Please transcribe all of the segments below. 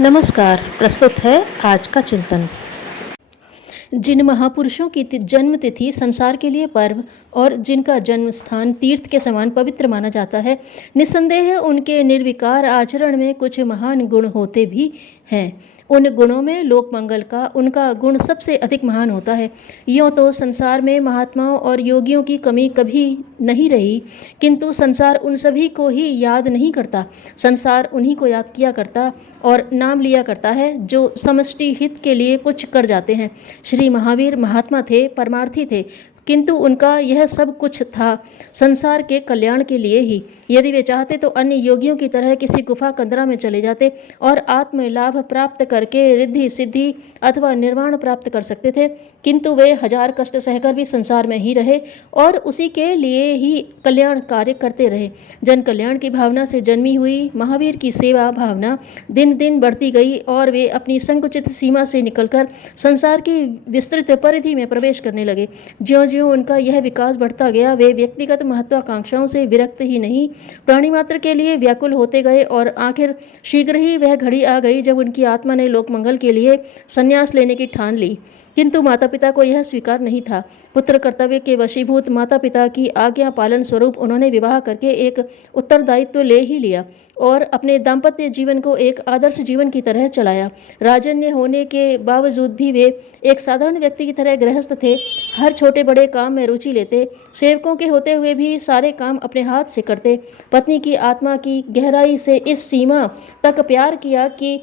नमस्कार। प्रस्तुत है आज का चिंतन। जिन महापुरुषों की जन्म तिथि संसार के लिए पर्व और जिनका जन्म स्थान तीर्थ के समान पवित्र माना जाता है, निस्संदेह उनके निर्विकार आचरण में कुछ महान गुण होते भी हैं। उन गुणों में लोक मंगल का उनका गुण सबसे अधिक महान होता है। यूँ तो संसार में महात्माओं और योगियों की कमी कभी नहीं रही, किंतु संसार उन सभी को ही याद नहीं करता। संसार उन्हीं को याद किया करता और नाम लिया करता है जो समष्टि हित के लिए कुछ कर जाते हैं। श्री महावीर महात्मा थे, परमार्थी थे, किंतु उनका यह सब कुछ था संसार के कल्याण के लिए ही। यदि वे चाहते तो अन्य योगियों की तरह किसी गुफा कंदरा में चले जाते और आत्म लाभ प्राप्त करके रिद्धि सिद्धि अथवा निर्वाण प्राप्त कर सकते थे, किंतु वे हजार कष्ट सहकर भी संसार में ही रहे और उसी के लिए ही कल्याण कार्य करते रहे। जन कल्याण की भावना से जन्मी हुई महावीर की सेवा भावना दिन दिन बढ़ती गई और वे अपनी संकुचित सीमा से निकलकर संसार की विस्तृत परिधि में प्रवेश करने लगे। ज्यों ज्यों उनका यह विकास बढ़ता गया, वे व्यक्तिगत महत्वाकांक्षाओं से विरक्त ही नहीं, प्राणी मात्र के लिए व्याकुल होते गए और आखिर शीघ्र ही वह घड़ी आ गई जब उनकी आत्मा ने लोकमंगल के लिए संन्यास लेने की ठान ली। किंतु माता पिता को यह स्वीकार नहीं था। पुत्र कर्तव्य के वशीभूत माता पिता की आज्ञा पालन स्वरूप उन्होंने विवाह करके एक उत्तरदायित्व ले ही लिया और अपने दाम्पत्य जीवन को एक आदर्श जीवन की तरह चलाया। राजन्य होने के बावजूद भी वे एक साधारण व्यक्ति की तरह गृहस्थ थे। हर छोटे बड़े काम में रुचि लेते, सेवकों के होते हुए भी सारे काम अपने हाथ से करते। पत्नी की आत्मा की गहराई से इस सीमा तक प्यार किया कि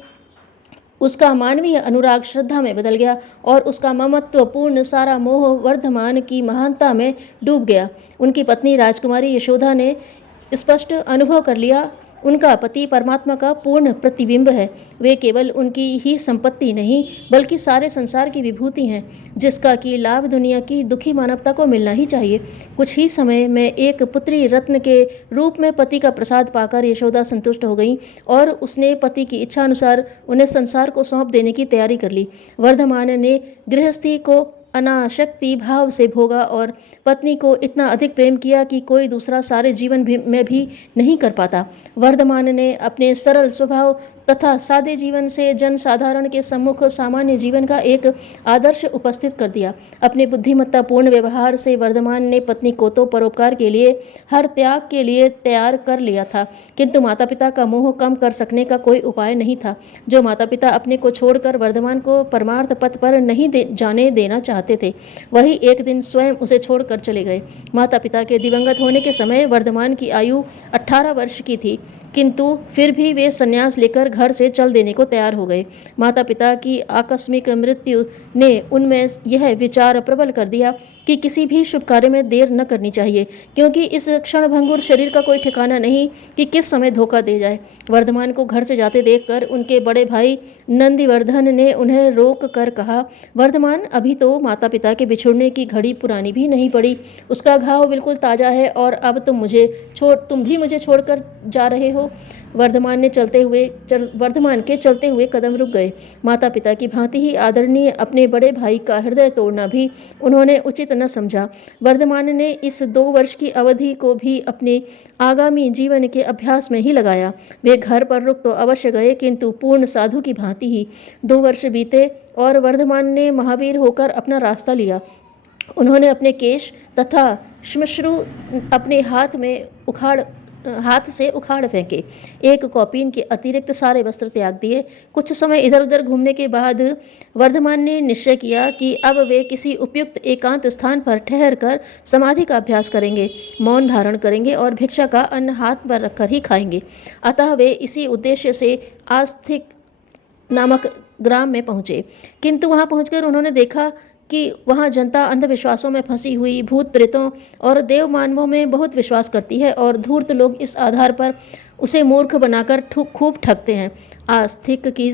उसका मानवीय अनुराग श्रद्धा में बदल गया और उसका ममत्वपूर्ण सारा मोह वर्धमान की महानता में डूब गया। उनकी पत्नी राजकुमारी यशोदा ने स्पष्ट अनुभव कर लिया, उनका पति परमात्मा का पूर्ण प्रतिबिंब है। वे केवल उनकी ही संपत्ति नहीं बल्कि सारे संसार की विभूति हैं, जिसका कि लाभ दुनिया की दुखी मानवता को मिलना ही चाहिए। कुछ ही समय में एक पुत्री रत्न के रूप में पति का प्रसाद पाकर यशोदा संतुष्ट हो गई और उसने पति की इच्छा अनुसार उन्हें संसार को सौंप देने की तैयारी कर ली। वर्धमान ने गृहस्थी को अनाशक्ति भाव से भोगा और पत्नी को इतना अधिक प्रेम किया कि कोई दूसरा सारे जीवन में भी नहीं कर पाता। वर्धमान ने अपने सरल स्वभाव तथा सादे जीवन से जन साधारण के सम्मुख सामान्य जीवन का एक आदर्श उपस्थित कर दिया। अपने बुद्धिमत्तापूर्ण व्यवहार से वर्धमान ने पत्नी को तो परोपकार के लिए हर त्याग के लिए तैयार कर लिया था, किंतु माता पिता का मोह कम कर सकने का कोई उपाय नहीं था। जो माता पिता अपने को छोड़कर वर्धमान को परमार्थ पथ पर नहीं जाने देना चाहते थे, वही एक दिन स्वयं उसे छोड़कर चले गए। माता पिता के दिवंगत होने के समय वर्धमान की आयु 18 वर्ष की थी, किंतु फिर भी वे संन्यास लेकर घर से चल देने को तैयार हो गए। माता पिता की आकस्मिक मृत्यु ने उनमें यह विचार प्रबल कर दिया कि किसी भी शुभ कार्य में देर न करनी चाहिए, क्योंकि इस क्षणभंगुर शरीर का कोई ठिकाना नहीं कि किस समय धोखा दे जाए। वर्धमान को घर से जाते देखकर उनके बड़े भाई नंदिवर्धन ने उन्हें रोक कर कहा, वर्धमान, अभी तो माता पिता के बिछुड़ने की घड़ी पुरानी भी नहीं पड़ी, उसका घाव बिल्कुल ताज़ा है और अब तुम भी मुझे छोड़कर जा रहे हो। वर्धमान के चलते हुए कदम रुक गए। माता पिता की भांति ही आदरणीय अपने बड़े भाई का हृदय तोड़ना भी उन्होंने उचित न समझा। वर्धमान ने इस 2 वर्ष की अवधि को भी अपने आगामी जीवन के अभ्यास में ही लगाया। वे घर पर रुक तो अवश्य गए, किंतु पूर्ण साधु की भांति ही। 2 वर्ष बीते और वर्धमान ने महावीर होकर अपना रास्ता लिया। उन्होंने अपने केश तथा श्मश्रु अपने हाथ से उखाड़ फेंके। एक कौपीन के अतिरिक्त सारे वस्त्र त्याग दिए। कुछ समय इधर उधर घूमने के बाद वर्धमान ने निश्चय किया कि अब वे किसी उपयुक्त एकांत स्थान पर ठहर कर समाधि का अभ्यास करेंगे, मौन धारण करेंगे और भिक्षा का अन्न हाथ पर रखकर ही खाएंगे। अतः वे इसी उद्देश्य से आस्तिक नामक ग्राम में पहुँचे, किंतु वहाँ पहुँचकर उन्होंने देखा कि वहाँ जनता अंधविश्वासों में फंसी हुई भूत प्रेतों और देव मानवों में बहुत विश्वास करती है और धूर्त लोग इस आधार पर उसे मूर्ख बनाकर खूब ठगते हैं। आस्तिक की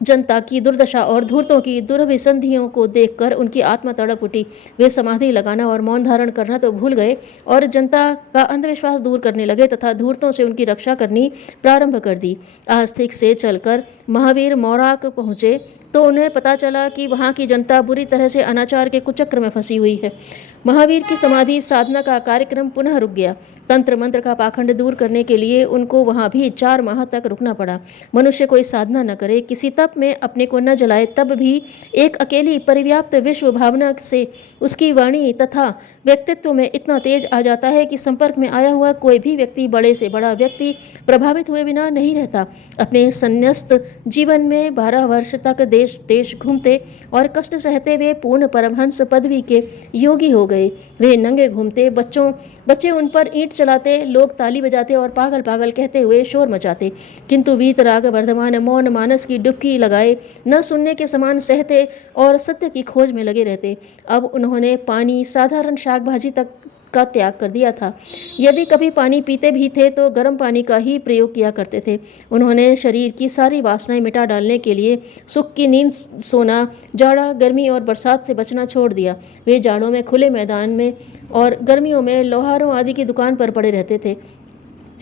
जनता की दुर्दशा और धूर्तों की दुर्विसंधियों को देखकर उनकी आत्मा तड़प उठी। वे समाधि लगाना और मौन धारण करना तो भूल गए और जनता का अंधविश्वास दूर करने लगे तथा धूर्तों से उनकी रक्षा करनी प्रारंभ कर दी। आस्तिक से चलकर महावीर मौराक पहुँचे तो उन्हें पता चला कि वहाँ की जनता बुरी तरह से अनाचार के कुचक्र में फंसी हुई है। महावीर की समाधि साधना का कार्यक्रम पुनः रुक गया। तंत्र मंत्र का पाखंड दूर करने के लिए उनको वहां भी 4 माह तक रुकना पड़ा। मनुष्य कोई साधना न करे, किसी तप में अपने को न जलाए, तब भी एक अकेली परिव्याप्त विश्व भावना से उसकी वाणी तथा व्यक्तित्व में इतना तेज आ जाता है कि संपर्क में आया हुआ कोई भी व्यक्ति, बड़े से बड़ा व्यक्ति, प्रभावित हुए बिना नहीं रहता। अपने संन्यस्त जीवन में 12 वर्ष तक देश देश घूमते और कष्ट सहते वे पूर्ण परमहंस पदवी के योगी हो गए। वे नंगे घूमते, बच्चे उन पर ईंट चलाते, लोग ताली बजाते और पागल पागल कहते हुए शोर मचाते, किंतु वीतराग वर्धमान मौन मानस की डुबकी लगाए न सुनने के समान सहते और सत्य की खोज में लगे रहते। अब उन्होंने पानी, साधारण शाक भाजी तक का त्याग कर दिया था। यदि कभी पानी पीते भी थे तो गर्म पानी का ही प्रयोग किया करते थे। उन्होंने शरीर की सारी वासनाएं मिटा डालने के लिए सुख की नींद सोना, जाड़ा, गर्मी और बरसात से बचना छोड़ दिया। वे जाड़ों में खुले मैदान में और गर्मियों में लोहारों आदि की दुकान पर पड़े रहते थे।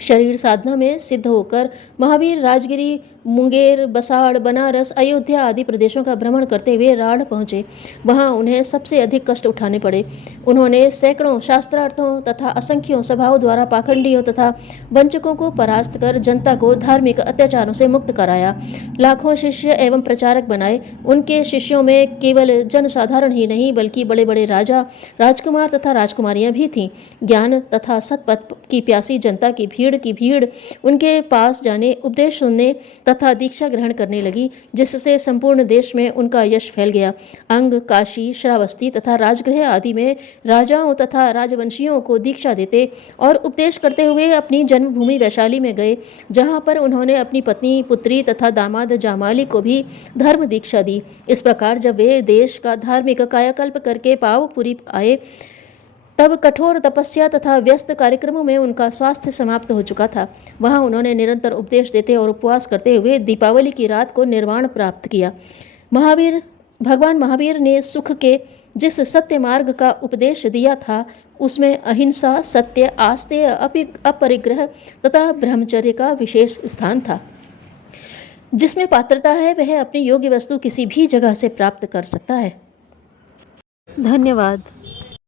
शरीर साधना में सिद्ध होकर महावीर राजगिरी, मुंगेर, बसाड़, बनारस, अयोध्या आदि प्रदेशों का भ्रमण करते हुए राढ़ पहुँचे। वहाँ उन्हें सबसे अधिक कष्ट उठाने पड़े। उन्होंने सैकड़ों शास्त्रार्थों तथा असंख्यों सभाओं द्वारा पाखंडियों तथा वंचकों को परास्त कर जनता को धार्मिक अत्याचारों से मुक्त कराया। लाखों शिष्य एवं प्रचारक बनाए। उनके शिष्यों में केवल जनसाधारण ही नहीं बल्कि बड़े बड़े राजा, राजकुमार तथा राजकुमारियां भी थीं। ज्ञान तथा सतपथ की प्यासी जनता की भीड़ उनके पास जाने, उपदेश सुनने तथा दीक्षा ग्रहण करने लगी, जिससे संपूर्ण देश में उनका यश फैल गया। अंग, काशी, श्रावस्ती तथा राजगृह आदि में राजाओं तथा राजवंशियों को दीक्षा देते और उपदेश करते हुए अपनी जन्मभूमि वैशाली में गए, जहाँ पर उन्होंने अपनी पत्नी, पुत्री तथा दामाद जामाली को भी धर्म दीक्षा दी। इस प्रकार जब वे देश का धार्मिक कायाकल्प करके पावपुरी आए, तब कठोर तपस्या तथा व्यस्त कार्यक्रमों में उनका स्वास्थ्य समाप्त हो चुका था। वहां उन्होंने निरंतर उपदेश देते और उपवास करते हुए दीपावली की रात को निर्वाण प्राप्त किया। भगवान महावीर ने सुख के जिस सत्य मार्ग का उपदेश दिया था, उसमें अहिंसा, सत्य, आस्तेय, अपरिग्रह तथा ब्रह्मचर्य का विशेष स्थान था। जिसमें पात्रता है वह अपनी योग्य वस्तु किसी भी जगह से प्राप्त कर सकता है। धन्यवाद।